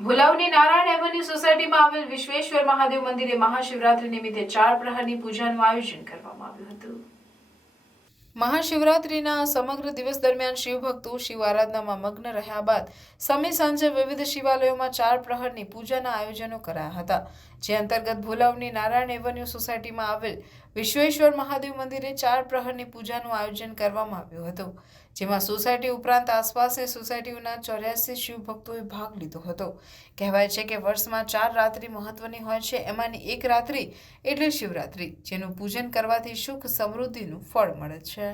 ભુલાવની Narayan avenue સોસાયટીમાં આવેલ વિશ્વેશ્વર મહાદેવ મંદિરે મહાશિવરાત્રી નિમિત્તે 4 પ્રહરની પૂજાનું આયોજન કરવામાં આવ્યું હતું। મહાશિવરાત્રીના સમગ્ર દિવસ દરમિયાન શિવભક્તો શિવ આરાધનામાં મગ્ન રહ્યા બાદ સમય સાંજે વિવિધ શિવાલયોમાં 4 પ્રહરની પૂજાના આયોજનો કરાયા હતા, જે અંતર્ગત ભુલાવની નારાયણ એવન્યુ સોસાયટીમાં આવેલ વિશ્વેશ્વર મહાદેવ મંદિરે 4 પ્રહરની પૂજાનું આયોજન કરવામાં આવ્યું હતું, જેમાં સોસાયટી ઉપરાંત આસપાસની સોસાયટીઓના 84 શિવભક્તોએ ભાગ લીધો હતો। કહેવાય છે કે વર્ષમાં 4 રાત્રિ મહત્વની હોય છે, એમાંની એક રાત્રિ એટલે શિવરાત્રી, જેનું પૂજન કરવાથી સુખ સમૃદ્ધિનું ફળ મળે છે।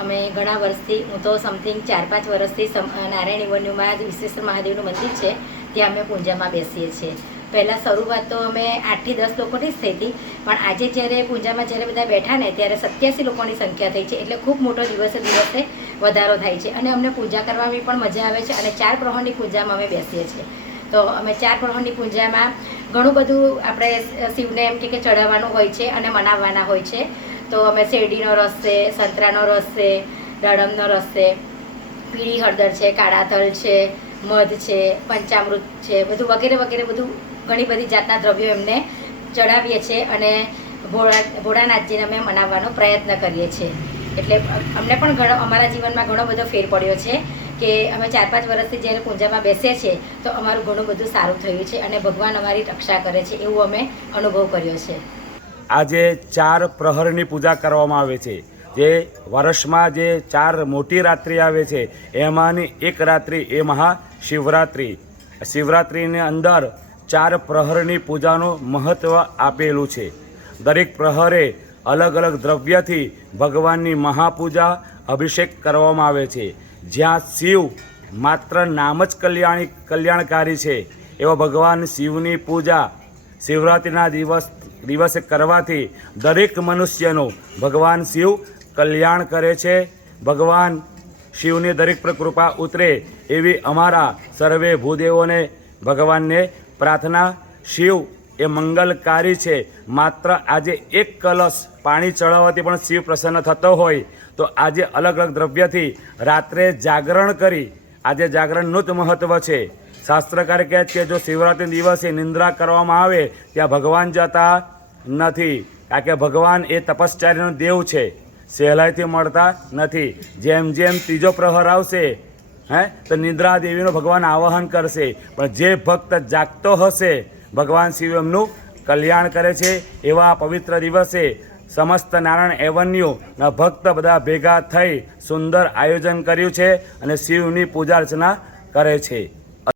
અમે ઘણા વર્ષથી, હું તો સમથિંગ 4-5 વર્ષથી નારાયણ એવન્યુમાં વિશ્વેશ્વર મહાદેવનું મંદિર છે ત્યાં અમે પૂજામાં બેસીએ છીએ। પહેલાં શરૂઆત તો અમે 8થી 10 લોકોની જ થઈ હતી, પણ આજે જ્યારે પૂજામાં જ્યારે બધા બેઠા ને ત્યારે 87 લોકોની સંખ્યા થઈ છે, એટલે ખૂબ મોટો દિવસે દિવસે વધારો થાય છે અને અમને પૂજા કરવામાં પણ મજા આવે છે અને 4 પ્રહરની પૂજામાં અમે બેસીએ છીએ। તો અમે 4 પ્રહરની પૂજામાં ઘણું બધું આપણે શિવને એમ કે ચડાવવાનું હોય છે અને મનાવવાના હોય છે। તો અમે શેરડીનો રસ છે, સંતરાનો રસ છે, દાડમનો રસ છે, પીળી હળદર છે, કાળા તલ છે, મધ છે, પંચામૃત છે, બધું વગેરે વગેરે બધું ઘણી બધી જાતના દ્રવ્યો એમને ચડાવીએ છીએ અને ભોળાનાથજીને અમે મનાવવાનો પ્રયત્ન કરીએ છીએ। એટલે અમને પણ અમારા જીવનમાં ઘણો બધો ફેર પડ્યો છે કે અમે 4-5 વર્ષથી જ્યારે પૂજામાં બેસીએ છીએ તો અમારું ઘણું બધું સારું થયું છે અને ભગવાન અમારી રક્ષા કરે છે એવું અમે અનુભવ કર્યો છે। આજે 4 પ્રહરની પૂજા કરવામાં આવે છે, જે વર્ષમાં જે 4 મોટી રાત્રિ આવે છે એમાંની એક રાત્રિ એ મહાશિવરાત્રિ। શિવરાત્રિની અંદર 4 પ્રહરની પૂજાનું મહત્ત્વ આપેલું છે। દરેક પ્રહરે અલગ અલગ દ્રવ્યથી ભગવાનની મહાપૂજા અભિષેક કરવામાં આવે છે। જ્યાં શિવ માત્ર નામ જ કલ્યાણકારી છે, એવા ભગવાન શિવની પૂજા શિવરાત્રિના દિવસે કરવાથી દરેક મનુષ્યનું ભગવાન શિવ કલ્યાણ કરે છે। ભગવાન શિવની દરેક પર કૃપા ઉતરે એવી અમારા સર્વે ભૂદેવોને ભગવાનને પ્રાર્થના। શિવ એ મંગલકારી છે। માત્ર આજે એક કલશ પાણી ચડાવવાથી પણ શિવ પ્રસન્ન થતો હોય તો આજે અલગ અલગ દ્રવ્યથી રાત્રે જાગરણ કરી, આજે જાગરણનું જ મહત્ત્વ છે। શાસ્ત્રકાર કહે છે કે જો શિવરાત્રિ દિવસે નિંદ્રા કરવામાં આવે ત્યાં ભગવાન જતા નથી, કારણ કે ભગવાન એ તપશ્ચર્યાનો દેવ છે, સહેલાઈથી મળતા નથી। જેમ જેમ ત્રીજો પ્રહર આવશે તો નિદ્રા દેવીનું ભગવાન આવાહન કરશે, પણ જે ભક્ત જાગતો હશે ભગવાન શિવ એમનું કલ્યાણ કરે છે। એવા પવિત્ર દિવસે સમસ્ત નારાયણ એવન્યુના ભક્ત બધા ભેગા થઈ સુંદર આયોજન કર્યું છે અને શિવની પૂજા અર્ચના કરે છે।